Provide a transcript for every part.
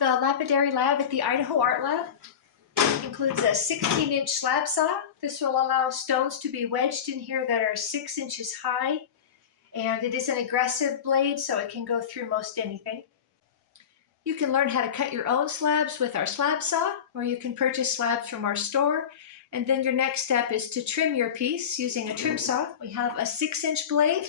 The Lapidary Lab at the Idaho Art Lab includes a 16-inch slab saw. This will allow stones to be wedged in here that are 6 inches high, and it is an aggressive blade, so it can go through most anything. You can learn how to cut your own slabs with our slab saw, or you can purchase slabs from our store. And then your next step is to trim your piece using a trim saw. We have a 6-inch blade.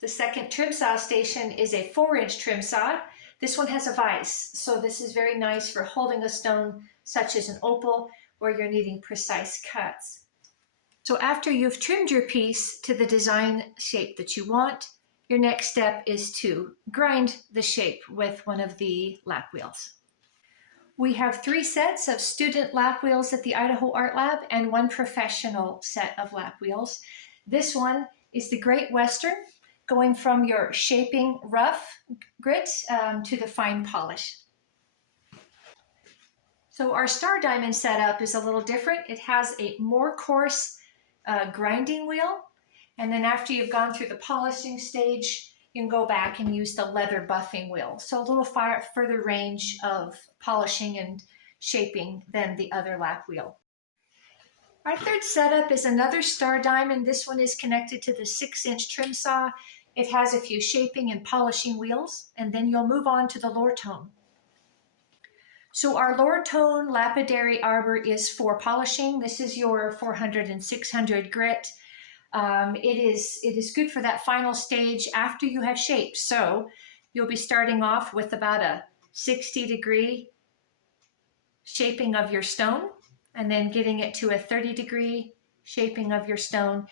The second trim saw station is a 4-inch trim saw. This one has a vise, so this is very nice for holding a stone such as an opal where you're needing precise cuts. So after you've trimmed your piece to the design shape that you want, your next step is to grind the shape with one of the lap wheels. We have 3 sets of student lap wheels at the Idaho Art Lab and 1 professional set of lap wheels. This one is the Great Western, going from your shaping rough grit to the fine polish. So our star diamond setup is a little different. It has a more coarse grinding wheel, and then after you've gone through the polishing stage, you can go back and use the leather buffing wheel. So a little further range of polishing and shaping than the other lap wheel. Our third setup is another star diamond. This one is connected to the 6-inch trim saw. It has a few shaping and polishing wheels, and then you'll move on to the lower tone. So our lower tone lapidary arbor is for polishing. This is your 400 and 600 grit. It is good for that final stage after you have shaped. So you'll be starting off with about a 60-degree shaping of your stone, and then getting it to a 30-degree shaping of your stone,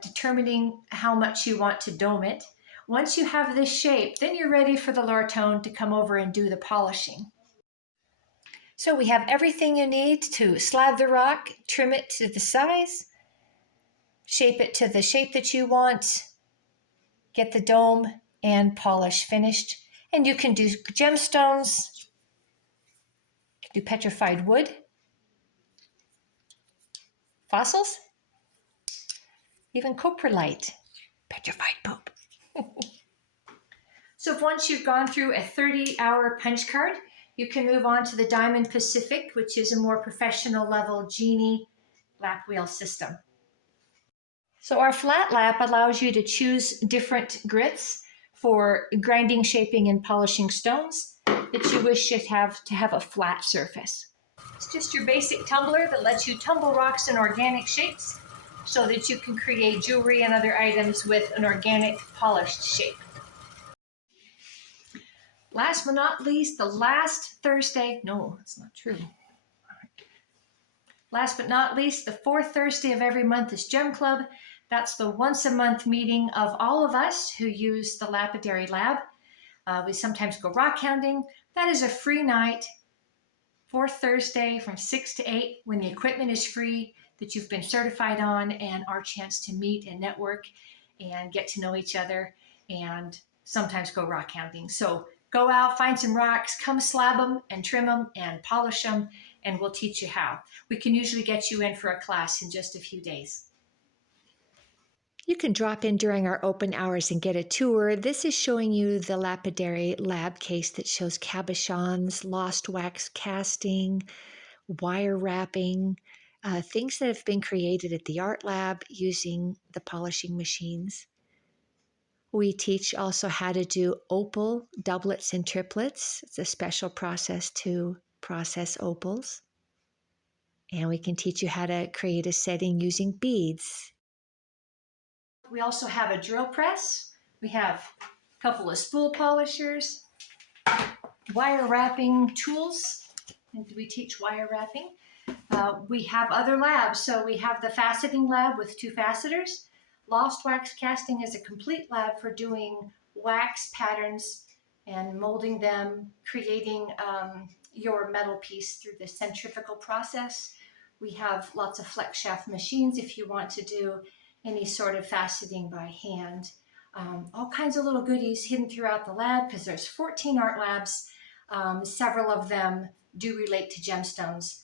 determining how much you want to dome it. Once you have this shape, then you're ready for the lower tone to come over and do the polishing. So we have everything you need to slab the rock, trim it to the size, shape it to the shape that you want, get the dome and polish finished. And you can do gemstones, you can do petrified wood, fossils, even coprolite, petrified poop. So once you've gone through a 30-hour punch card, you can move on to the Diamond Pacific, which is a more professional level genie lap wheel system. So our flat lap allows you to choose different grits for grinding, shaping, and polishing stones that you wish to have a flat surface. It's just your basic tumbler that lets you tumble rocks in organic shapes so that you can create jewelry and other items with an organic polished shape. Last but not least, the last Thursday, no, that's not true. Last but not least, the 4th Thursday of every month is Gem Club. That's the once-a-month meeting of all of us who use the Lapidary Lab. We sometimes go rock hounding. That is a free night, 4th Thursday from 6 to 8, when the equipment is free that you've been certified on, and our chance to meet and network and get to know each other and sometimes go rock hounding. So go out, find some rocks, come slab them and trim them and polish them, and we'll teach you how. We can usually get you in for a class in just a few days. You can drop in during our open hours and get a tour. This is showing you the Lapidary Lab case that shows cabochons, lost wax casting, wire wrapping, things that have been created at the art lab using the polishing machines. We teach also how to do opal doublets and triplets. It's a special process to process opals. And we can teach you how to create a setting using beads. We also have a drill press. We have a couple of spool polishers, wire wrapping tools, and we teach wire wrapping. We have other labs. So we have the faceting lab with 2 facetors. Lost wax casting is a complete lab for doing wax patterns and molding them, creating your metal piece through the centrifugal process. We have lots of flex shaft machines if you want to do any sort of faceting by hand. All kinds of little goodies hidden throughout the lab because there's 14 art labs. Several of them do relate to gemstones.